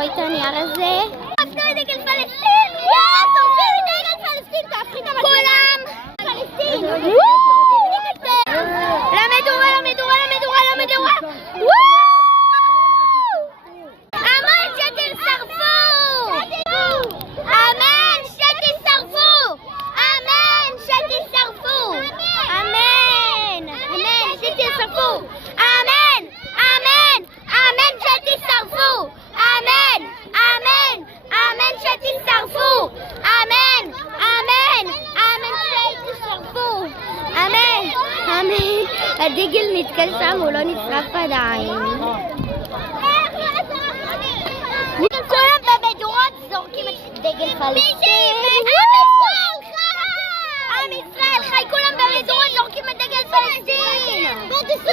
רואה את הנייר הזה? תפנו את דגל פלסטין! יאללה, תופי את דגל פלסטין! תהפכי את המצלמה! כולם! פלסטין! למדורה, למדורה, למדורה, למדורה! אמן שתשרפו! אמן שתשרפו! אמן שתשרפו! אמן! אמן שתשרפו! אמן! אמן! אמן שתשרפו! אמן! אמן! אמן שתשרפו! אמן! אמן! אמן שתשרפו! אמן! אמן! הדגל נתקל שם, הוא לא נשרף עדיין. כולם במדורות זורקים את דגל פלסטין. עם ישראל חי! כולם במדורות זורקים את דגל פלסטין.